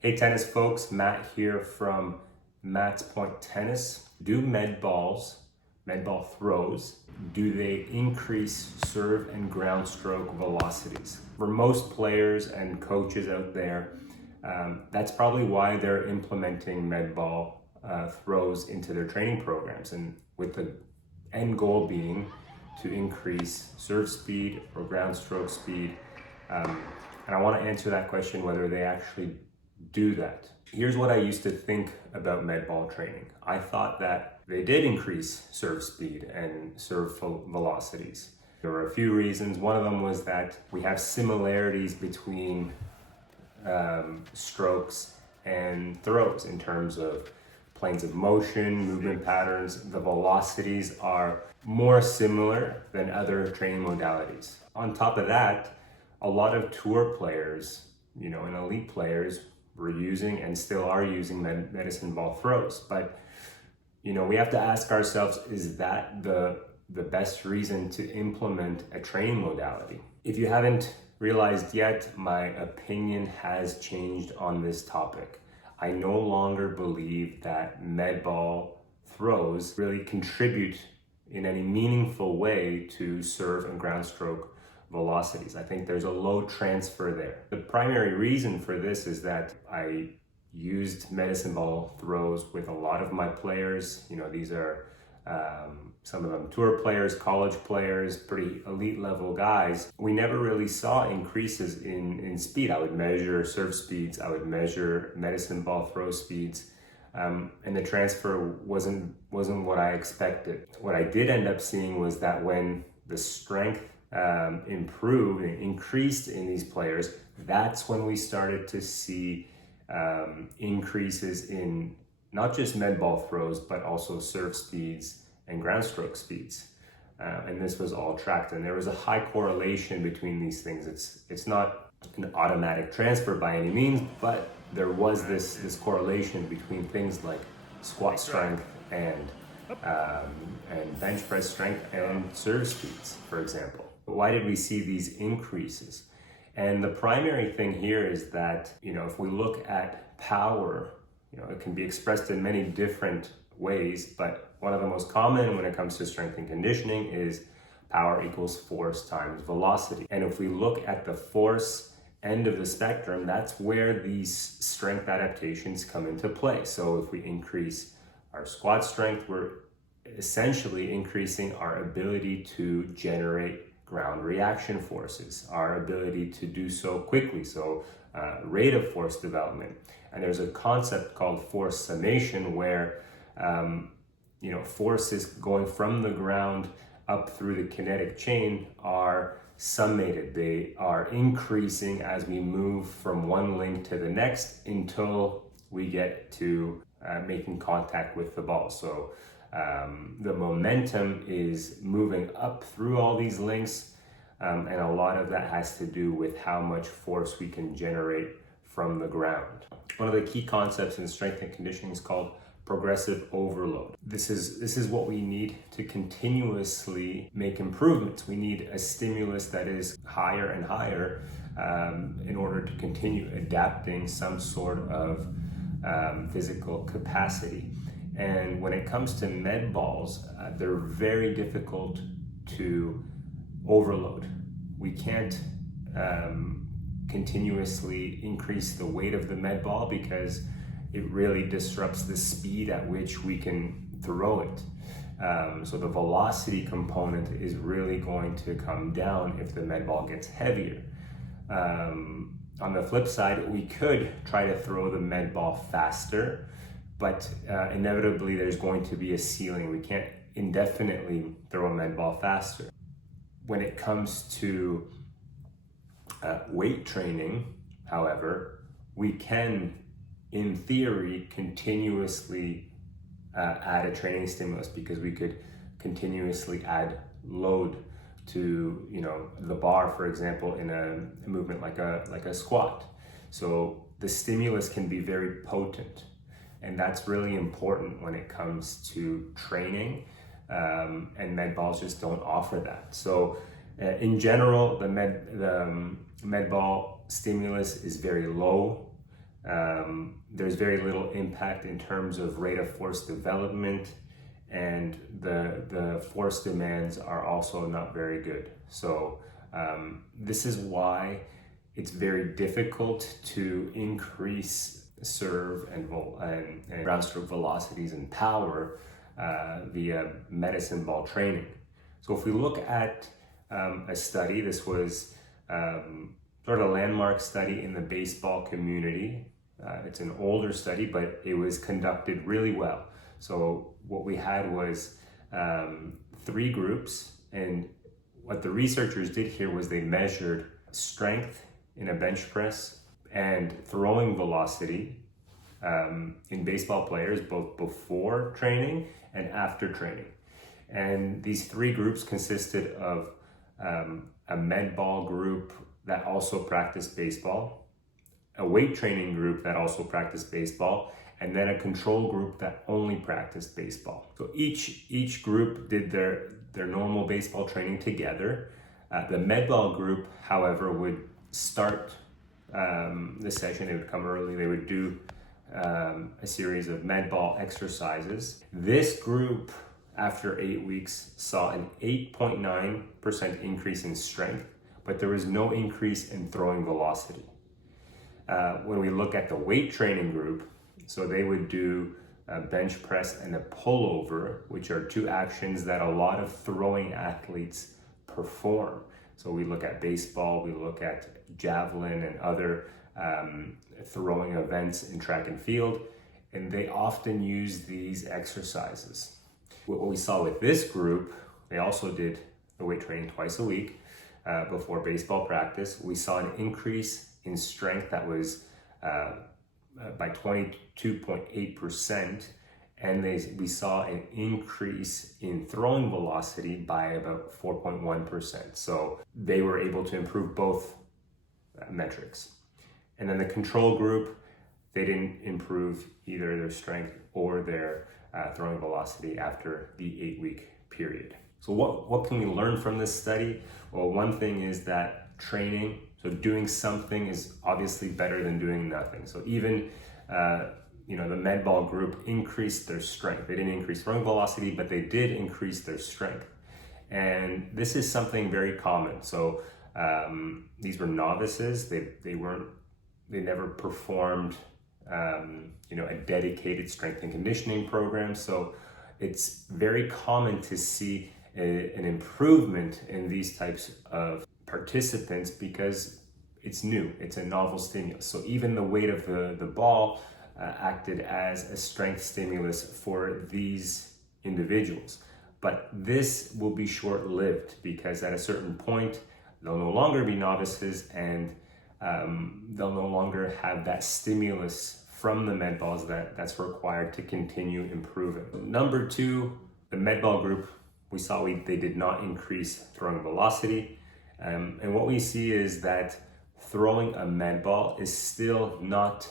Hey tennis folks, Matt here from Matt's Point Tennis. Do med ball throws, do they increase serve and ground stroke velocities? For most players and coaches out there, that's probably why they're implementing med ball throws into their training programs, and with the end goal being to increase serve speed or ground stroke speed. And I want to answer that question, whether they actually do that. Here's what I used to think about med ball training. I thought that they did increase serve speed and serve velocities. There were a few reasons. One of them was that we have similarities between strokes and throws in terms of planes of motion, movement patterns. The velocities are more similar than other training modalities. On top of that, a lot of tour players, and elite players were using and still are using medicine ball throws. But, we have to ask ourselves, is that the best reason to implement a training modality? If you haven't realized yet, my opinion has changed on this topic. I no longer believe that med ball throws really contribute in any meaningful way to serve and ground stroke velocities. I think there's a low transfer there. The primary reason for this is that I used medicine ball throws with a lot of my players. These are some of them tour players, college players, pretty elite level guys. We never really saw increases in speed. I would measure serve speeds, I would measure medicine ball throw speeds, and the transfer wasn't what I expected. What I did end up seeing was that when the strength improved and increased in these players, that's when we started to see increases in not just med ball throws, but also serve speeds and ground stroke speeds. And this was all tracked, and there was a high correlation between these things. It's not an automatic transfer by any means, but there was this correlation between things like squat strength and bench press strength and serve speeds, for example. Why did we see these increases? And the primary thing here is that, if we look at power, it can be expressed in many different ways, but one of the most common when it comes to strength and conditioning is power equals force times velocity. And if we look at the force end of the spectrum, that's where these strength adaptations come into play. So if we increase our squat strength, we're essentially increasing our ability to generate ground reaction forces, our ability to do so quickly, so rate of force development. And there's a concept called force summation where forces going from the ground up through the kinetic chain are summated. They are increasing as we move from one link to the next until we get to making contact with the ball. So the momentum is moving up through all these links, and a lot of that has to do with how much force we can generate from the ground. One of the key concepts in strength and conditioning is called progressive overload. This is what we need to continuously make improvements. We need a stimulus that is higher and higher in order to continue adapting some sort of physical capacity. And when it comes to med balls, they're very difficult to overload. We can't continuously increase the weight of the med ball because it really disrupts the speed at which we can throw it. So the velocity component is really going to come down if the med ball gets heavier. On the flip side, we could try to throw the med ball faster, but inevitably there's going to be a ceiling. We can't indefinitely throw a med ball faster. When it comes to weight training, however, we can, in theory, continuously add a training stimulus, because we could continuously add load to the bar, for example, in a movement like a squat. So the stimulus can be very potent, and that's really important when it comes to training, and med balls just don't offer that. So in general, the med ball stimulus is very low. There's very little impact in terms of rate of force development, and the force demands are also not very good. So this is why it's very difficult to increase serve and groundstroke velocities and power via medicine ball training. So if we look at a study, this was sort of a landmark study in the baseball community. It's an older study, but it was conducted really well. So what we had was 3 groups, and what the researchers did here was they measured strength in a bench press and throwing velocity in baseball players, both before training and after training. And these 3 groups consisted of a med ball group that also practiced baseball, a weight training group that also practiced baseball, and then a control group that only practiced baseball. So each group did their normal baseball training together. The med ball group, however, would start the session. They would come early. They would do a series of med ball exercises. This group, after 8 weeks, saw an 8.9% increase in strength, but there was no increase in throwing velocity. When we look at the weight training group, so they would do a bench press and a pullover, which are 2 actions that a lot of throwing athletes perform. So we look at baseball, we look at javelin and other throwing events in track and field, and they often use these exercises. What we saw with this group, they also did the weight training twice a week before baseball practice. We saw an increase in strength that was by 22.8%, and we saw an increase in throwing velocity by about 4.1%. So they were able to improve both metrics. And then the control group, they didn't improve either their strength or their throwing velocity after the 8-week period. So what can we learn from this study? Well, one thing is that training, so doing something, is obviously better than doing nothing. So even the med ball group increased their strength. They didn't increase throwing velocity, but they did increase their strength. And this is something very common. So these were novices. They never performed a dedicated strength and conditioning program. So it's very common to see an improvement in these types of participants because it's new, it's a novel stimulus. So even the weight of the ball acted as a strength stimulus for these individuals. But this will be short-lived because at a certain point, they'll no longer be novices, and they'll no longer have that stimulus from the med balls that's required to continue improving. Number 2, the med ball group, we saw they did not increase throwing velocity. And what we see is that throwing a med ball is still not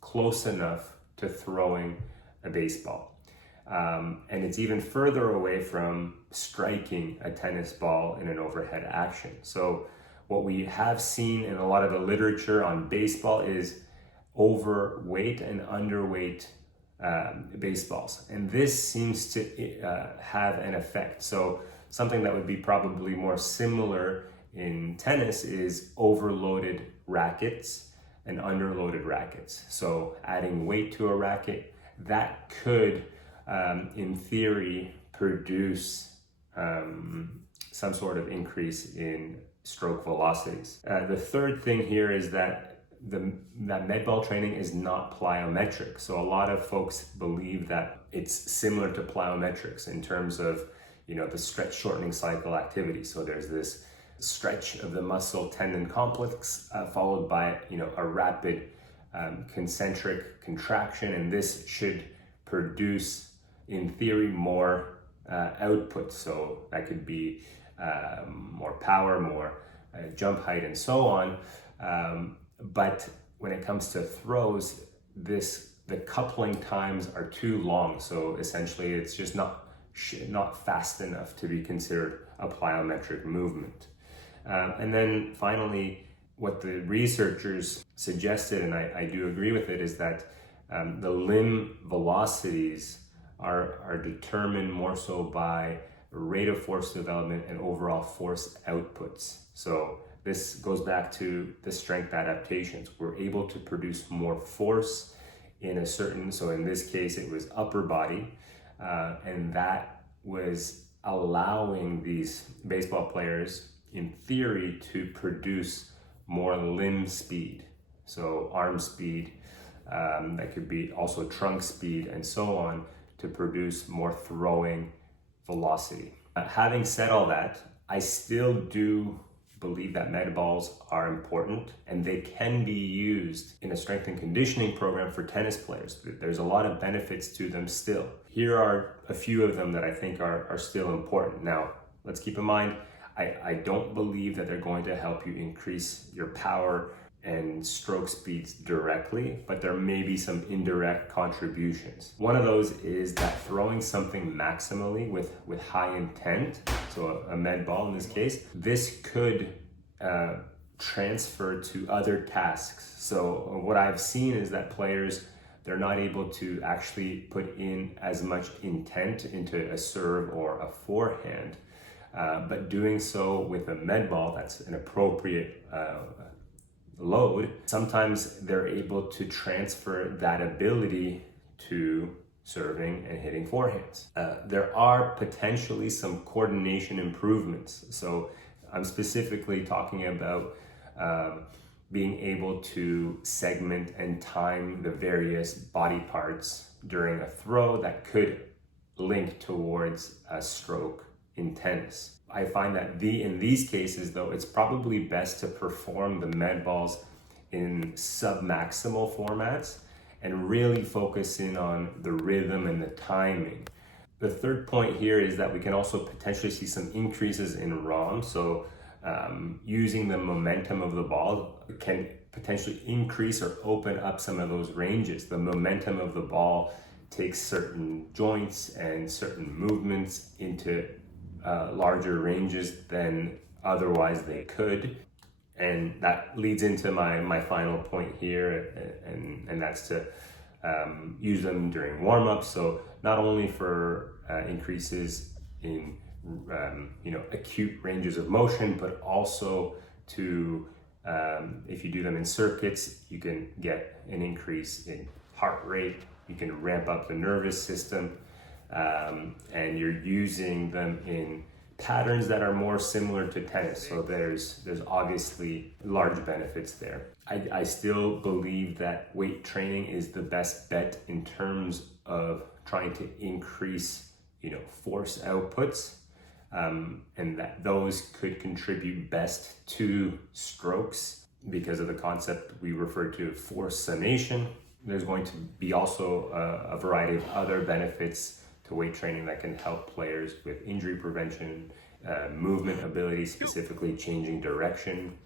close enough to throwing a baseball. And it's even further away from striking a tennis ball in an overhead action. So what we have seen in a lot of the literature on baseball is overweight and underweight baseballs. And this seems to have an effect. So something that would be probably more similar in tennis is overloaded rackets and underloaded rackets. So adding weight to a racket, that could, in theory, produce some sort of increase in stroke velocities. The third thing here is that that med ball training is not plyometric. So a lot of folks believe that it's similar to plyometrics in terms of, the stretch shortening cycle activity. So there's this stretch of the muscle tendon complex followed by, a rapid concentric contraction, and this should produce, in theory, more output. So that could be more power, more jump height, and so on. But when it comes to throws, the coupling times are too long. So essentially, it's just not fast enough to be considered a plyometric movement. And then finally, what the researchers suggested, and I do agree with it, is that the limb velocities are determined more so by rate of force development and overall force outputs. So this goes back to the strength adaptations. We're able to produce more force in a certain, so in this case it was upper body, and that was allowing these baseball players in theory to produce more limb speed, so arm speed, that could be also trunk speed and so on, to produce more throwing velocity. Having said all that, I still do believe that med balls are important and they can be used in a strength and conditioning program for tennis players. There's a lot of benefits to them still. Here are a few of them that I think are still important. Now, let's keep in mind, I don't believe that they're going to help you increase your power and stroke speeds directly, but there may be some indirect contributions. One of those is that throwing something maximally with high intent, so a med ball in this case, this could transfer to other tasks. So what I've seen is that players, they're not able to actually put in as much intent into a serve or a forehand, but doing so with a med ball, that's an appropriate load, sometimes they're able to transfer that ability to serving and hitting forehands. There are potentially some coordination improvements. So I'm specifically talking about being able to segment and time the various body parts during a throw that could link towards a stroke in tennis. I find that in these cases, though, it's probably best to perform the med balls in sub-maximal formats and really focus in on the rhythm and the timing. The third point here is that we can also potentially see some increases in ROM. So using the momentum of the ball can potentially increase or open up some of those ranges. The momentum of the ball takes certain joints and certain movements into larger ranges than otherwise they could. And that leads into my final point here, and that's to use them during warm-ups. So not only for increases in acute ranges of motion, but also to if you do them in circuits, you can get an increase in heart rate, you can ramp up the nervous system, and you're using them in patterns that are more similar to tennis. So there's obviously large benefits there. I still believe that weight training is the best bet in terms of trying to increase, force outputs, and that those could contribute best to strokes because of the concept we refer to as force summation. There's going to be also a variety of other benefits to weight training that can help players with injury prevention, movement ability, specifically changing direction.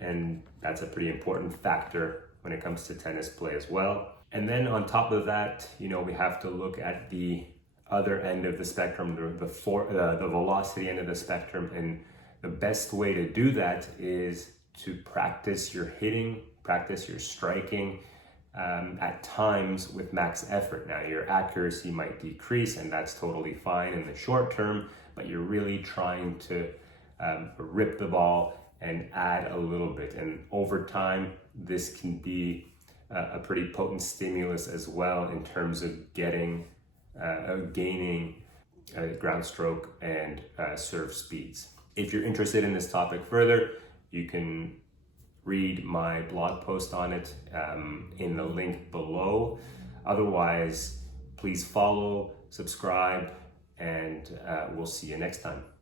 And that's a pretty important factor when it comes to tennis play as well. And then on top of that, we have to look at the other end of the spectrum, the velocity end of the spectrum. And the best way to do that is to practice your hitting, practice your striking, at times with max effort. Now your accuracy might decrease, and that's totally fine in the short term, but you're really trying to rip the ball and add a little bit. And over time, this can be a pretty potent stimulus as well in terms of gaining ground stroke and serve speeds. If you're interested in this topic further, you can read my blog post on it in the link below. Otherwise, please follow, subscribe, and we'll see you next time.